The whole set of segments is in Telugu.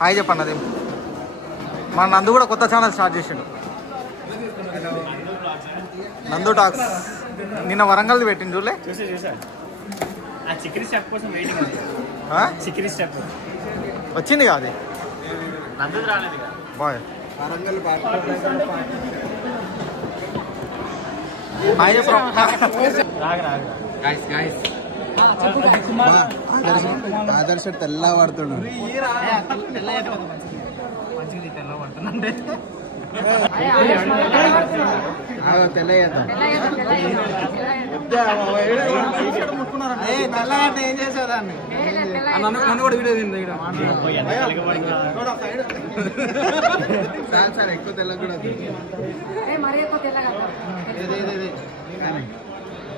హాయ్ చెప్పన్నది. మన నందు కూడా కొత్త ఛానల్ స్టార్ట్ చేసిండు, నందు టాక్స్. నిన్న వరంగల్ పెట్టింది చూడలే? వచ్చింది కాదు బాయ్. హాయ్ చెప్పరా. ఆదర్శ తెల్ల పడుతున్నాడు. తెల్లగడ్డ ఏం చేసేదాన్ని నన్ను కూడా వీడియో తింది సార్ ఎక్కువ తెల్ల కూడా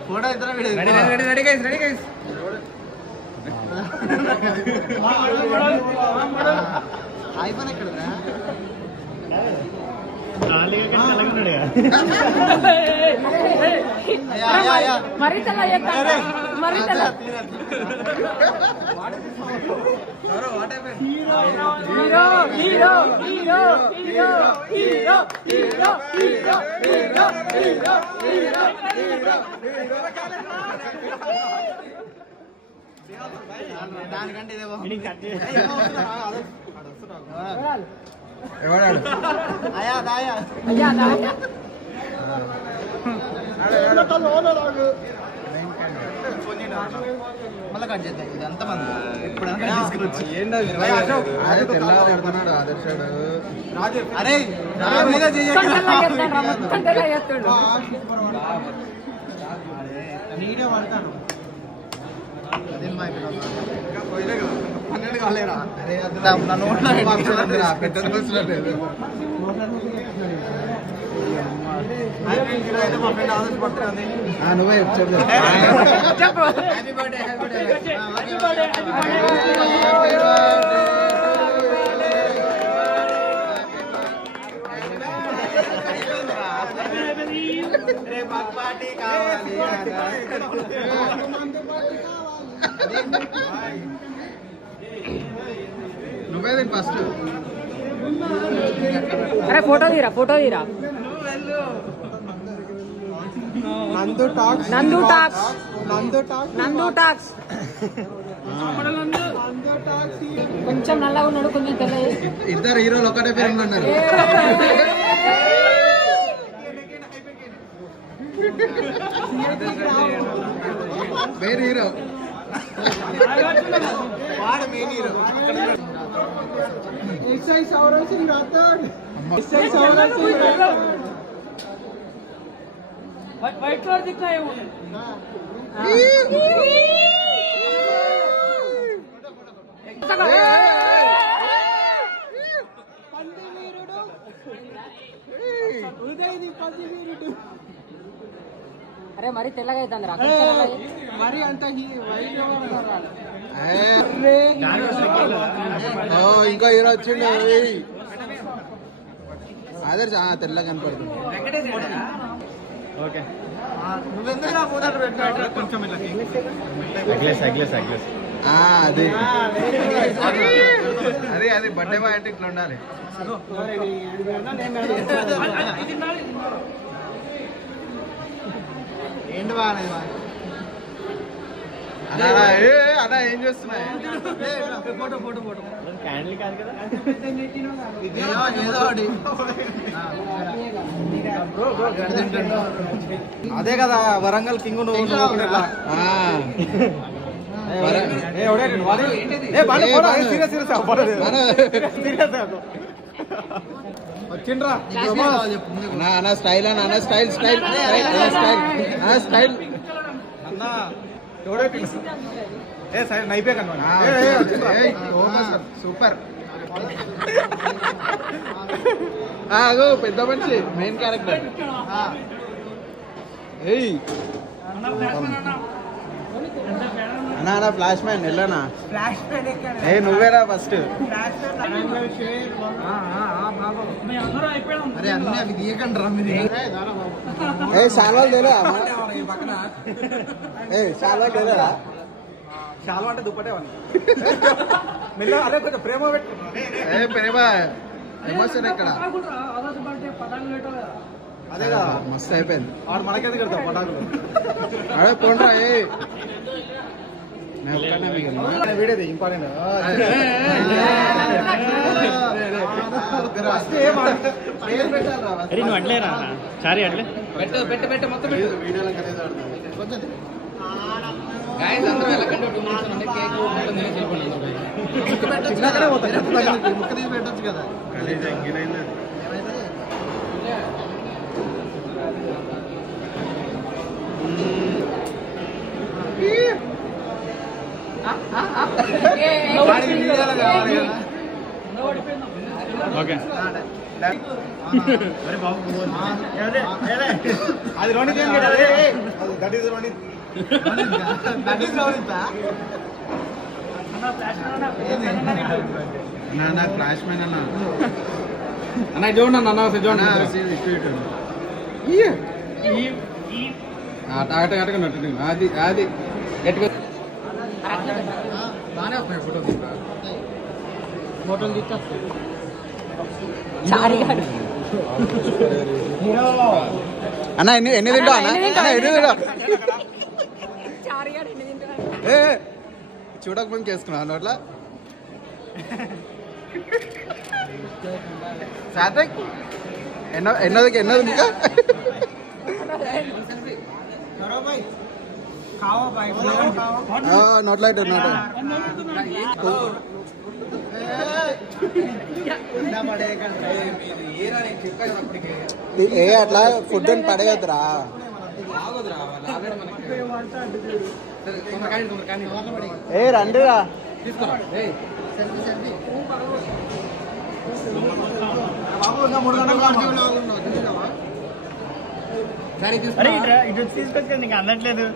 ఫోటో ఇద్దరు వీడియో ఐఫోన్ ఎక్కడ దానికంటే ఎవడాడు మళ్ళీ కట్ చేద్దాం. ఇది ఎంతమంది ఇప్పుడు తెల్లవాడుతున్నాడు ఆదర్శాడు. అరే నీడే పడతాను. నువ్వే చెప్పు. నువ్వే ఫస్ట్. అరే ఫోటో తీరా, ఫోటో తీరా. నందు టాక్స్, నందు టాక్స్, నందు టాక్స్, నందు టాక్స్. కొంచెం నల్లగా ఉన్నాడు, కొంచెం తెల్ల. ఇద్దరు హీరోలు ఒకటే ఫిల్మ్ అన్నారు. వేరే హీరో వాడు main hero. SI Saurav Singh Rathod, SI Saurav Singh Rathod. White colour दिख रहा है वो. అరే మరి తెల్లగా అవుతుంది రా, మరి అంత ఇంకో హీరో వచ్చిండు. ఆదర్శ తెల్లగా కనపడుతుంది. ఓకే అదే అదే అది బర్త్డే బాయ్ అంటే ఇట్లా ఉండాలి. ఏంటి బాగా అన్నా ఏం చేస్తున్నాయి? ఫోటో ఫోటో ఫోటో క్యాండిల్ కాదు కదా, అదే కదా వరంగల్ కింగ్. వచ్చిండ్రా అన్న స్టైల్ అన్న స్టైల్ స్టైల్ స్టైల్ స్టైల్ అన్నా ఎవడే సరే నైపే కన్నా సూపర్. పెద్ద మనిషి మెయిన్ క్యారెక్టర్. అన్నా ఫ్లాష్ మ్యాన్ వెళ్ళనా? నువ్వేరా ఫస్ట్. అరే అన్నీ అవి తీయకండి రా మీరు. శాల్వాలు తెలియదా? శాల్వాలు తెలియదా? శాల్వా అంటే దుప్పటే మెల్ల అరే కొంచెం ప్రేమ పెట్టు. ఏ ప్రేమ ఎమోషన్ ఇక్కడ అదేగా మస్తు అయిపోయింది. వాడు మనకెందుకు కడతాం పటాకులు. అదే పోండ్రా ఏ వీడేది ఇంపార్టెంట్. నువ్వు అట్లేరా సారీ అట్లే వీడియోలో కలిసి కొంచెం ముక్క తీసి పెట్టచ్చు కదా. ఓకే అది రోణిత్ దట్ ఈస్ రోణిత్. నాకు ఫ్లాష్ మ్యాన్ అన్న అన్న చూడండి అన్న చూడండి అది అది గట్టిగా బాగానే వస్తున్నాయి ఫోటో తీసుకురా ఫోటోలు తీస్తా అన్న ఎన్ని తింటా అన్న ఎన్ని తింటా ఏ చూడక ముందు చేసుకున్నా అట్లా సాత్విక్ ఎన్నోది ఇంకా నోట్లైట్ ఏ అట్లా ఫుడ్ అని పడేయద్దురా. ఏ రండిరా బాబు ఇంకా 3 గంటలు ఇటు తీసుకొచ్చి నీకు అందట్లేదు